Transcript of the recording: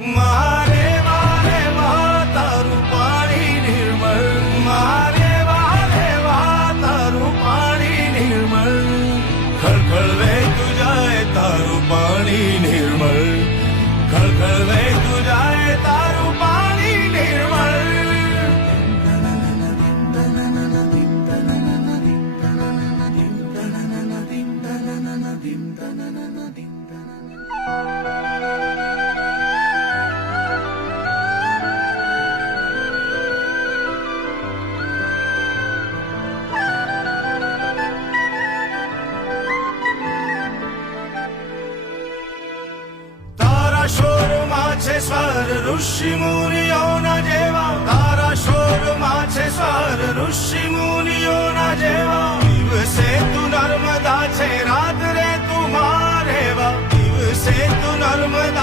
મારે વારે વાહ તારું પાણી નિર્મળ, મારે વારે વાહ તારું પાણી નિર્મળ, ખળખળ વહેતું જાય તારું પાણી નિર્મળ, ખળખળ વહેતું જાય તારું પાણી નિર્મળ. તારા શોરમાં છે સ્વર ઋષિ મુનિઓના જેવા, તારા શોરમાં છે સ્વર ઋષિ મુનિઓના જેવા, દિવસે તું નર્મદા છે રાત્રે તું મારેવા, દિવસે તું નર્મદા